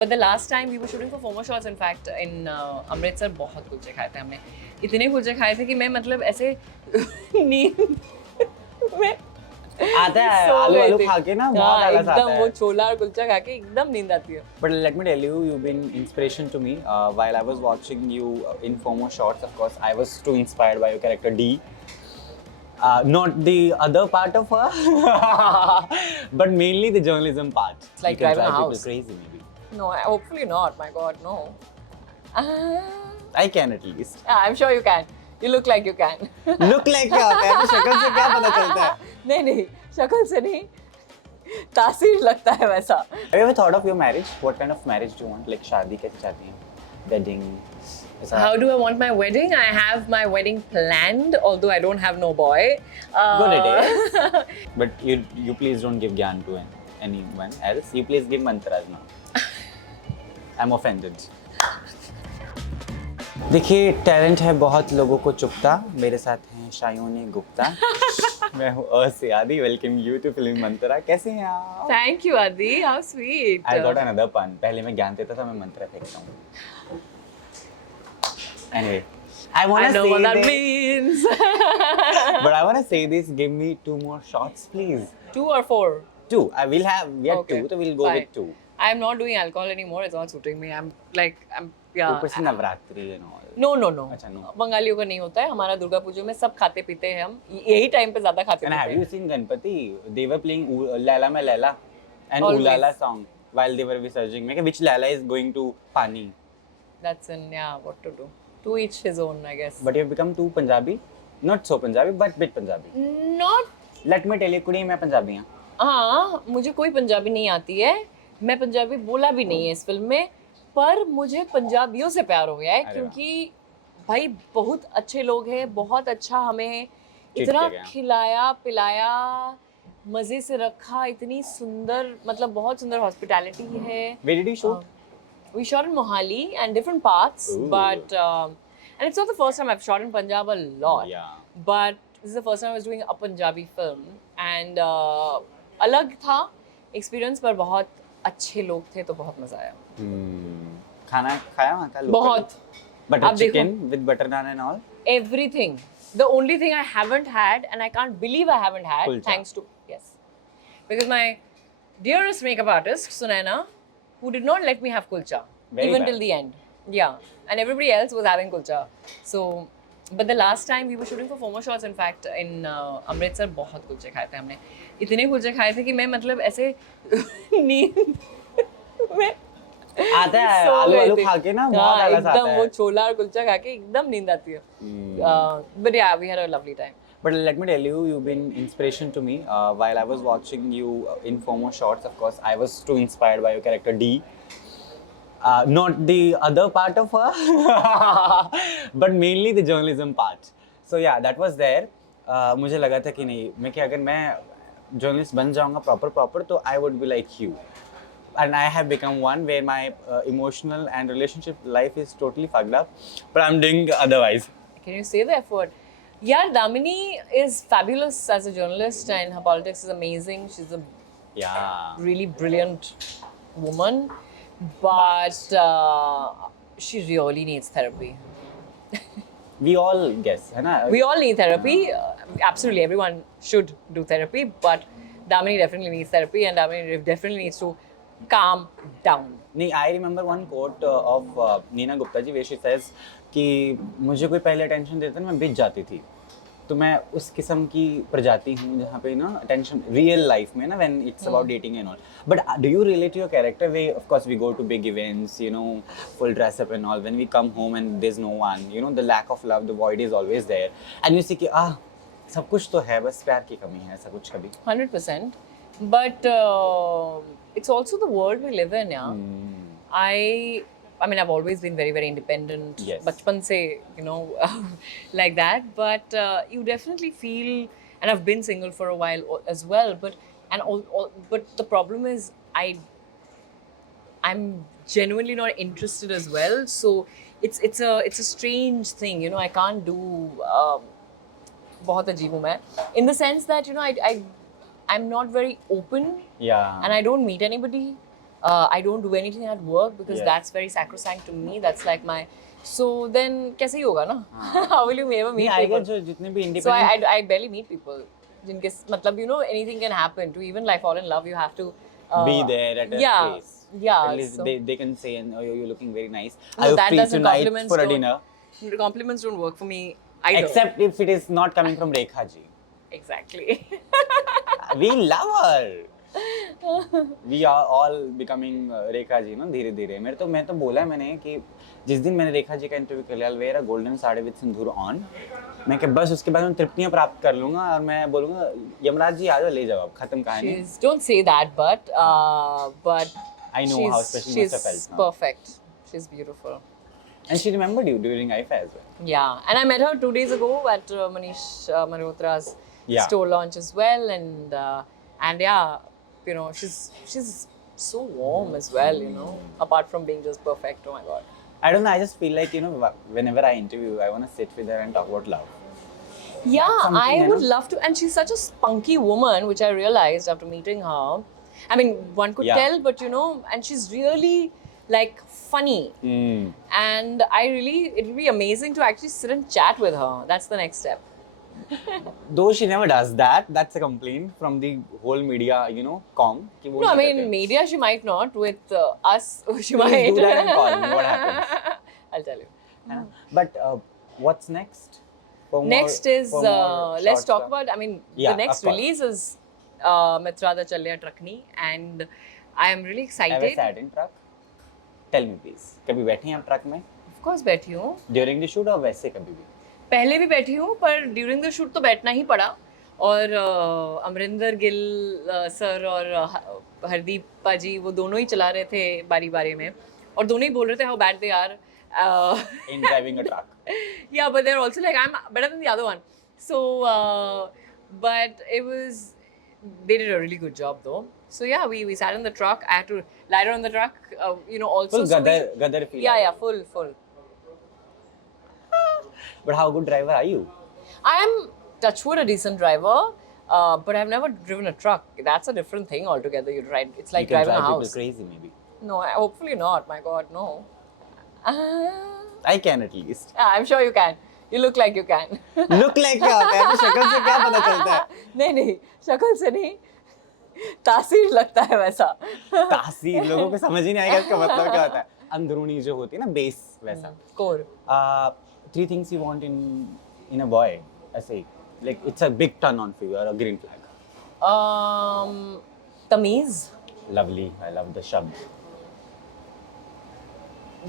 But the last time we were shooting for FOMO shots, in fact, in Amritsar, बहुत कुलचे खाए थे हमने. इतने कुलचे खाए थे कि मैं मतलब ऐसे नींद में आता है आलू आलू खा के ना बहुत आलस आता है. एकदम वो छोला और कुलचा खा के एकदम नींद आती है. But let me tell you, you've been inspiration to me. While I was watching you in FOMO shots, of course, I was too inspired by your character D. Not the other part of her, but mainly the journalism part. It's like you can driving a drive house. people crazy, maybe. No, hopefully not. My God, no. I can at least. I'm sure you can. You look like you can. Look like क्या होता है? तो शक्ल से क्या पता चलता है? नहीं, शक्ल से नहीं. तासीर लगता है वैसा. Have you ever thought of your marriage? What kind of marriage do you want? Like शादी कैसे चाहती हैं? Wedding. How do I want my wedding? I have my wedding planned, although I don't have no boy. Good idea. But you please don't give gyan to anyone else. You please give mantras now. I'm offended. देखिए talent है बहुत लोगों को चुपता. मेरे साथ हैं सायानी गुप्ता. मैं हूँ aseaadii. Welcome you to Filmymantra. कैसे हैं आप? Thank you, Adi. How sweet. I got another pun. पहले मैं ज्ञान देता था, मैं मंत्र फेंकता हूँ. Anyway, I know what that means. But I wanna say this. Give me 2 more shots, please. 2 or 4? 2. We have 2, so we'll go fine. with 2. I'm not doing alcohol anymore. It's not suiting me. I'm yeah. ऊपर से Navratri and all. No. अच्छा no. बंगालियों का नहीं होता है. हमारा दुर्गा पूजा में सब खाते पीते हैं हम. यही टाइम पे ज्यादा खाते And पीते have हैं. you seen Ganpati? They were playing Laila Mein Laila and Always. Ulala song while they were visarging. मैं which Laila is going to Pani? That's what to do. To each his own, I guess. But you have become too Punjabi. Not so Punjabi, but bit Punjabi. Not. Let me tell you, कुड़ी मैं पंजाबी हूँ. हाँ, मुझे कोई पंजाबी नहीं आती है. मैं पंजाबी बोला भी नहीं है इस फिल्म में. पर मुझे पंजाबियों से प्यार हो गया है क्योंकि भाई बहुत अच्छे लोग हैं. बहुत अच्छा हमें इतना खिलाया पिलाया, मजे से रखा. इतनी सुंदर मतलब बहुत सुंदर हॉस्पिटैलिटी है. Where did you shoot? We shot in Mohali and different parts. Ooh. But and it's not the first time I've shot in Punjab a lot. Yeah. But this is the first time I was doing a Punjabi film and अलग था experience, पर बहुत अच्छे लोग थे तो बहुत मजा आया. खाना खाया वहाँ का? बहुत. Butter chicken with butter naan and all? Everything. The only thing I haven't had, and I can't believe I haven't had, Kulcha. thanks to, yes. Because my dearest makeup artist, Sunaina, who did not let me have kulcha. Very even bad. till the end. Yeah. And everybody else was having kulcha. So, but the last time we were shooting for FOMO shots, in fact, in Amritsar, बहुत कुलचे खाए थे हमने. इतने कुलचे खाए थे कि मैं मतलब ऐसे नींद में आता है आलू आलू खा के ना बहुत आलस आता है. एकदम वो छोला और कुलचा खा के एकदम नींद आती है. But yeah, we had a lovely time. But let me tell you, you've been inspiration to me. While I was watching you in FOMO shots, of course, I was too inspired by your character D. Not the other part of her, but mainly the journalism part. So yeah, that was there. मुझे लगा था कि नहीं, मैं कि अगर मैं journalist बन जाऊँगा proper तो I would be like you. And I have become one where my emotional and relationship life is totally fucked up, but I'm doing otherwise. Can you say the F word? Yeah, Damini is fabulous as a journalist and her politics is amazing. She's a really brilliant woman, but she really needs therapy. We all guess, है ना? We all need therapy. Absolutely, everyone should do therapy, but Damini definitely needs therapy and Damini definitely needs to calm down. नहीं, I remember one quote of Neena Gupta ji where she says कि मुझे कोई पहले attention देता ना मैं बिच जाती थी. तो मैं उस किस्म की प्रजाति हूँ जहाँ पे ना attention real life में ना when it's about dating and all. But do you relate to your character? Of course we go to big events, you know, full dress up and all. When we come home and there's no one, you know, the lack of love, the void is always there. And you see कि सब कुछ तो है बस प्यार की कमी है ऐसा कुछ कभी. 100%. But it's also the world we live in, yeah. I mean, I've always been very, very independent. Yes. Bachpan se, you know, like that. But you definitely feel, and I've been single for a while as well. But the problem is, I'm genuinely not interested as well. So it's a strange thing, you know. I can't do. बहुत अजीब हूँ मैं. In the sense that, you know, I'm not very open. Yeah. And I don't meet anybody. I don't do anything at work because Yes. that's very sacrosanct to me. That's like my. So then, कैसे ही होगा ना? How will you ever meet नहीं, I people? get जो जितने भी So independent I barely meet people. जिनके मतलब you know anything can happen. To even like fall in love, you have to be there at a yeah, place. yeah. At least So, they can say, and oh, you're looking very nice. no, Are you that free doesn't. tonight Compliments for a don't. dinner? Compliments don't work for me either. Except if it is not coming from Rekha ji. Exactly. We love her. We are all becoming Rekha ji ना धीरे धीरे मैं तो बोला है मैंने कि जिस दिन मैंने रेखा जी का इंटरव्यू कर लिया where a golden sari with sindoor on मैं कि बस उसके बाद मैं तृप्तियां प्राप्त कर लूंगा और मैं बोलूंगा यमराज जी आ जाओ ले जाओ अब खत्म कहानी Don't say that, but I know how special she's must have felt now. perfect. She's beautiful. And she remembered you during IFA as well. Yeah, and I met her 2 days ago at Manish Malhotra's Yeah. store launch as well, and yeah, you know she's so warm as well, you know, apart from being just perfect. Oh my god. I don't know, I just feel like, you know, whenever I interview, I want to sit with her and talk about love. Yeah, something, I you would know? love to. And she's such a spunky woman, which I realized after meeting her. I mean, one could Yeah. tell, but you know, and she's really like funny. And it would be amazing to actually sit and chat with her. That's the next step. Though she never does that, that's a complaint from the whole media, you know, कि वो No, I नहीं mean, करते. media she might not. With us, she Please might. do that and call me, what happens? I'll tell you. है ना? But what's next? For more- Next is, for more let's short talk stuff? about, I mean, Yeah, the next of course. release is Mitrada Chalya Truckney, and I am really Ever excited. sat in truck? Tell me please. कभी बैठी हैं आप truck में? Of course, बैठी हूँ. During the shoot और वैसे कभी भी? पहले भी बैठी हूँ, पर ड्यूरिंग द शूट तो बैठना ही पड़ा. और अमरिंदर गिल सर और हरदीप पाजी वो दोनों ही चला रहे थे बारी बारी में और दोनों ही बोल रहे थे how bad they are In driving a truck. yeah, but they're also like I'm better than the other one. So but they did a really good job though. So yeah, we sat in the truck. I had to lie down in the truck, you know, also Full gadar feel. yeah, full. But how good driver are you? I am, touchwood, a decent driver, but I've never driven a truck. That's a different thing altogether. You ride, it's like You can driving a drive house. people crazy maybe. No, hopefully not. My God, no. I can at least. Yeah, I'm sure you can. You look like you can. Look like क्या होता है? तो शक्ल से क्या पता चलता है? नहीं, शक्ल से नहीं. तासीर लगता है वैसा. तासीर लोगों को समझ ही नहीं आएगा इसका मतलब क्या होता है. अंदरूनी जो होती है ना बेस वैसा. Core. 3 things you want in a boy. ऐसे like it's a big turn on for you or a green flag. Tamiz. Lovely. I love the shabd.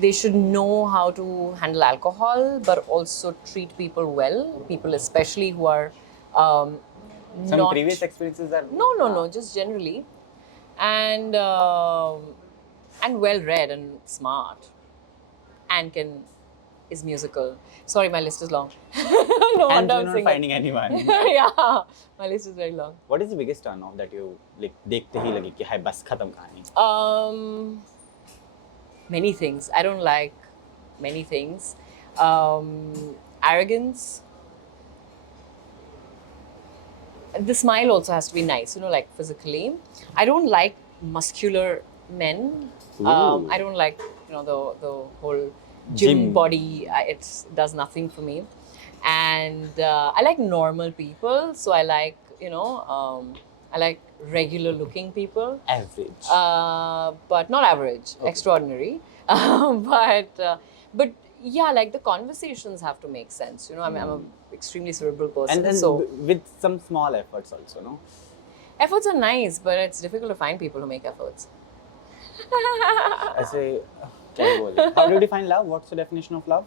They should know how to handle alcohol, but also treat people well. People especially who are Some not... previous experiences are No, just generally. And well read and smart. And is musical. Sorry, my list is long. No and wonder you're I'm not singing. finding anyone. Yeah, my list is very long. What is the biggest turn off that you like देखते ही लगे कि हाय बस खत्म कहानी? Many things. I don't like many things. Arrogance. The smile also has to be nice, you know, like physically. I don't like muscular men. I don't like, you know, the whole gym body. It does nothing for me. And I like normal people. So I like, you know, I like regular looking people. Average. But not average, extraordinary. But yeah, like the conversations have to make sense. You know, I'm an extremely cerebral person. And then so with some small efforts also, no? efforts are nice, but it's difficult to find people who make efforts. ऐसे क्या बोले? How do you define love? What's the definition of love?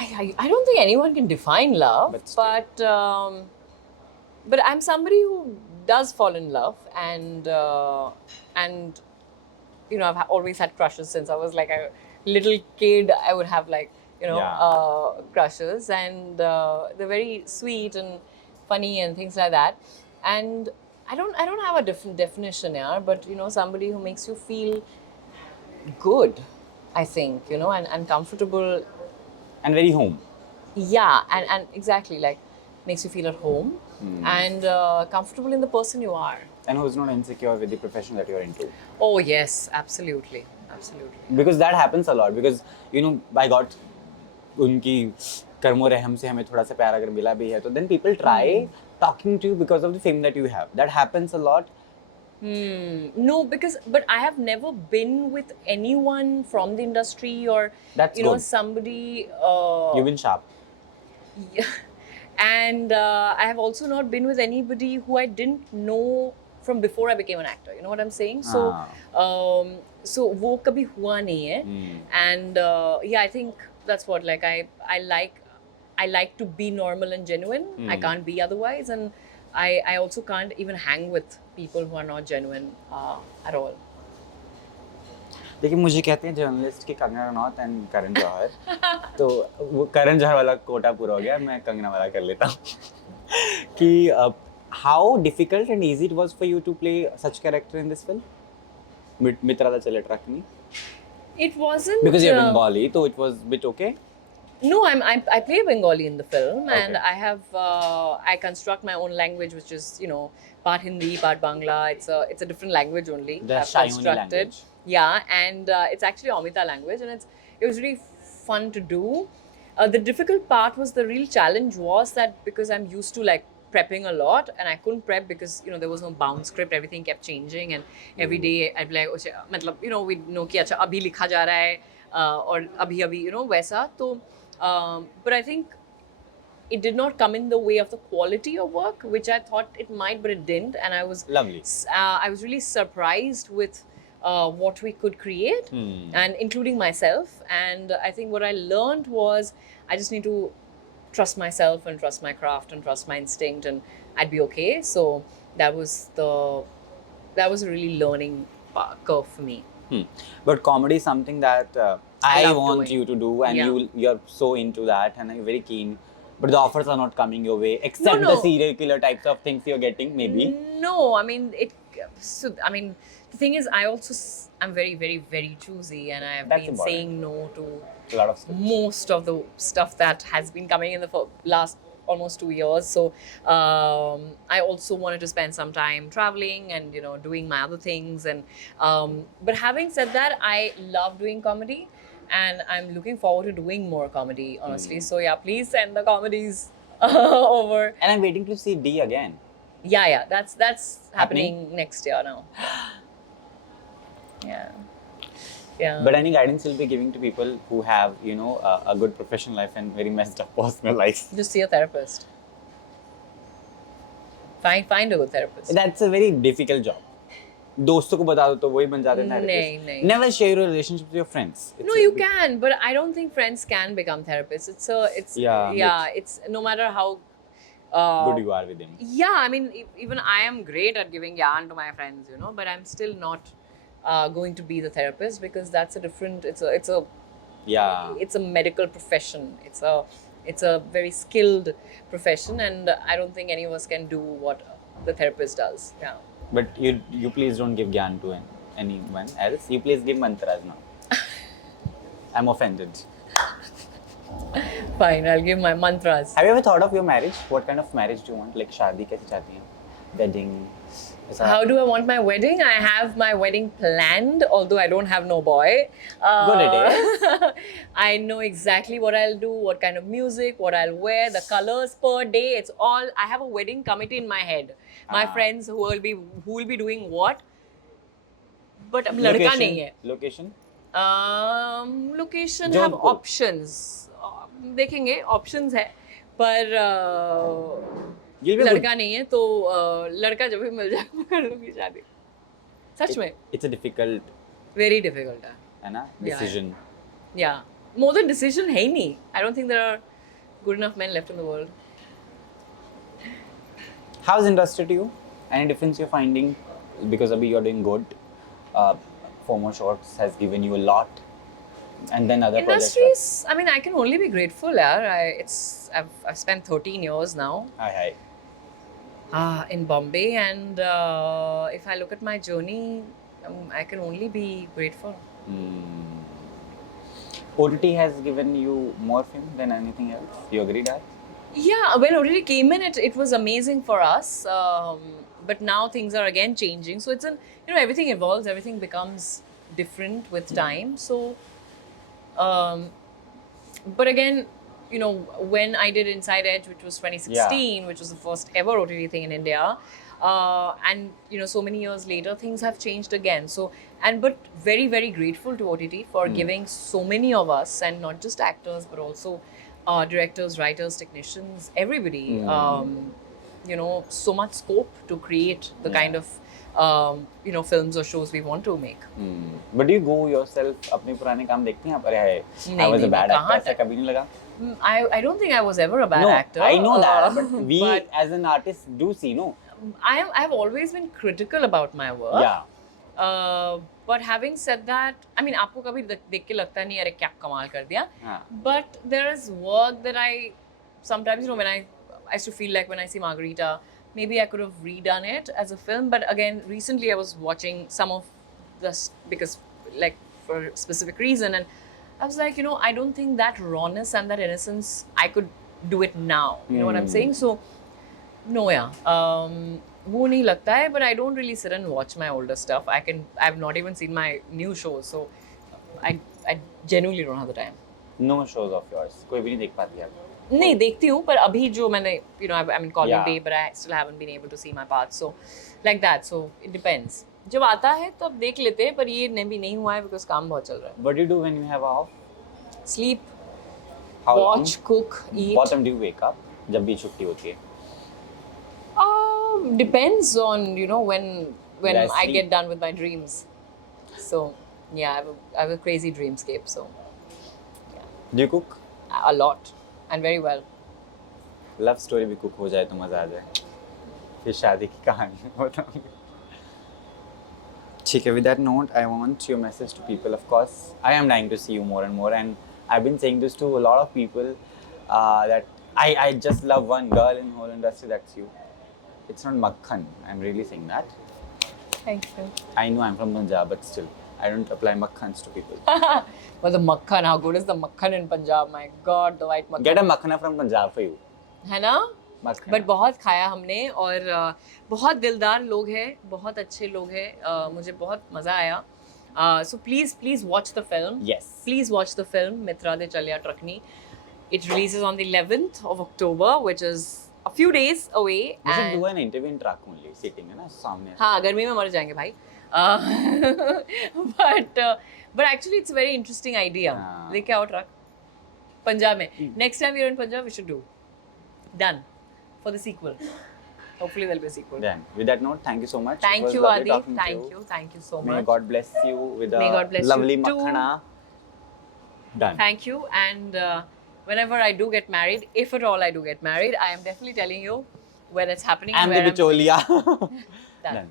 I don't think anyone can define love, but I'm somebody who does fall in love, and you know, I've always had crushes since I was like a little kid. I would have like, you know, crushes, and they're very sweet and funny and things like that. And I don't have a different definition here, but you know, somebody who makes you feel good, I think, you know, and comfortable. And very home. Yeah, and exactly, like makes you feel at home and comfortable in the person you are. and who's not insecure with the profession that you're into? Oh yes, absolutely, absolutely. Because that happens a lot. Because you know, by God, उनकी कर्मो रहम से हमें थोड़ा सा प्यार अगर मिला भी है तो then people try talking to you because of the fame that you have. That happens a lot. No, but I have never been with anyone from the industry or That's you know good. somebody. You've been sharp. Yeah. And I have also not been with anybody who I didn't know from before I became an actor. You know what I'm saying? So वो कभी हुआ नहीं है. And yeah, I think that's what like I like to be normal and genuine. I can't be otherwise, and I also can't even hang with people who are not genuine at all. देखिए मुझे कहते हैं journalist की Kangana Ranaut and Karan Johar तो वो करण जौहर वाला कोटा पूरा हो गया मैं कंगना वाला कर लेता हूँ कि how difficult and easy it was for you to play such character in this film Mitra Da Chale truck नहीं It wasn't because you're Bengali so it was bit okay. No, I play Bengali in the film, and Okay. I have I construct my own language, which is part Hindi, part Bangla. It's a different language only. The I've Sayani constructed. language. Yeah, and it's actually Amita language, and it was really fun to do. The difficult part was the real challenge was that because I'm used to like prepping a lot, and I couldn't prep because there was no bound script. Everything kept changing, and every day I'd be like, "Okay, मतलब we know कि अच्छा अभी लिखा जा रहा है और अभी वैसा तो." But I think it did not come in the way of the quality of work, which I thought it might, but it didn't. And I was Lovely. I was really surprised with what we could create, and including myself. And I think what I learned was I just need to trust myself and trust my craft and trust my instinct, and I'd be okay. So that was a really learning curve for me. But comedy is something that I love want doing. you to do, and Yeah. you're so into that, and I'm very keen. But the offers are not coming your way, except No. the serial killer types of things you're getting, maybe. No, I mean the thing is, I'm very, very, very choosy, and I have That's been important. saying no to A lot of stuff. most of the stuff that has been coming in the last almost 2 years. So I also wanted to spend some time traveling and doing my other things. And but having said that, I love doing comedy, and I'm looking forward to doing more comedy, honestly. So yeah, please send the comedies over. And I'm waiting to see D again. Yeah, that's happening next year now. Yeah. But any guidance you'll be giving to people who have, a good professional life and very messed up personal life? Just see a therapist. Find a good therapist. That's a very difficult job. दोस्तों को बता दो तो वही बन जाते हैं therapist. नहीं. Never share your relationship with your friends. No, you can, but I don't think friends can become therapists. It's no matter how Good you are with them. Yeah, I mean, even I am great at giving yarn to my friends, but I'm still not going to be the therapist because that's a different. Yeah. It's a medical profession. It's a very skilled profession, and I don't think any of us can do what the therapist does. Yeah. But you please don't give gyan to anyone else. You please give mantras now. I'm offended. Fine, I'll give my mantras. Have you ever thought of your marriage? What kind of marriage do you want? Like शादी कैसे चाहती हैं? Wedding. How do I want my wedding? I have my wedding planned, although I don't have no boy. Good idea. I know exactly what I'll do, what kind of music, what I'll wear, the colors per day. It's all. I have a wedding committee in my head. My friends who will be doing what. But अब लड़का नहीं है. Location. Location जो have आपको- options. देखेंगे options है, पर You'll be good. लड़का नहीं है तो लड़का जब भी मिल जाए मैं कर लूंगी शादी. सच में It's a difficult, very difficult है ना? Yeah, Decision. yeah, more than decision है ही नहीं. I don't think there are good enough men left in the world. How's industry to you? Any difference you're finding? Because abhi you're doing good. FOMO Shorts has given you a lot, and then other Industries, I mean, I can only be grateful. I've spent 13 years now Hi. in Bombay, and if I look at my journey, I can only be grateful. OTT has given you more fame than anything else. You agree that? Yeah, when OTT came in, it was amazing for us. but now things are again changing. So it's everything evolves, everything becomes different with time. So, but again, when I did Inside Edge, which was 2016, which was the first ever OTT thing in India, and so many years later, things have changed again. So, but very, very grateful to OTT for giving so many of us, and not just actors, but also directors, writers, technicians, everybody, so much scope to create the kind of films or shows we want to make. But do you go yourself अपने पुराने काम देखते हैं आप? अरे I was a bad actor, ऐसा कभी नहीं लगा? I don't think I was ever a bad actor. I know that, but we as an artist do see, no? I've always been critical about my work. Yeah. But having said that, I mean, आपको कभी देख के लगता नहीं अरे क्या कमाल कर दिया? But there is work that I sometimes, when I used to feel like when I see Margarita, maybe I could have redone it as a film. But again, recently I was watching some of this because, like, for a specific reason, and I was like, I don't think that rawness and that innocence, I could do it now. You know what I'm saying? So, no, yeah. वो नहीं लगता है, but I don't really sit and watch my older stuff. I've not even seen my new shows, so I genuinely don't have the time. No shows of yours, कोई भी नहीं देख पाती आप? नहीं देखती हूँ, पर अभी जो मैंने I'm in college day, but I still haven't been able to see my parts, so like that. So it depends. जब आता है तो अब देख लेते हैं, पर ये नहीं हुआ है because काम बहुत चल रहा है. What do you do when you have off? Sleep, How watch, cook, eat. What time do you wake up जब भी छुट्टी होती है? Depends on when I sleep? get done with my dreams. So yeah, I have a crazy dreamscape. So Do you cook? A lot and very well. Love story भी cook हो जाए तो मजा आ जाए. फिर शादी की कहानी बताऊंगी. ठीक है. With that note, I want your message to people. Of course, I am dying to see you more and more, and I've been saying this to a lot of people that I just love one girl in the whole industry. That's you. It's not Makhan. I'm really saying that. Thank you. I know I'm from Punjab, but still, I don't apply Makhans to people. But the makhan, how good is the makhan in Punjab? My God, the white makhan. Get a makhana from Punjab for you. है ना? Makhana. But बहुत खाया हमने, और बहुत दिलदार लोग हैं, बहुत अच्छे लोग हैं, मुझे बहुत मज़ा आया. So please watch the film. Yes. Please watch the film Mitra de Chalya Trakni. It releases on the 11th of October, which is a few days away. We should do an interview in truck only, sitting है ना सामने. हाँ, गर्मी में मर जाएंगे भाई. But actually it's a very interesting idea. लेके आओ ट्रक पंजाब में. Next time you're in Punjab, we should do. Done. For the sequel. Hopefully there'll be a sequel. Then, with that note, thank you so much. Thank you, Adi. Thank you so much. May God bless you with May God a bless lovely you too. makhana. Done. Thank you. And whenever I do get married, if at all I do get married, I am definitely telling you when it's happening. I'm the bicholia. Done.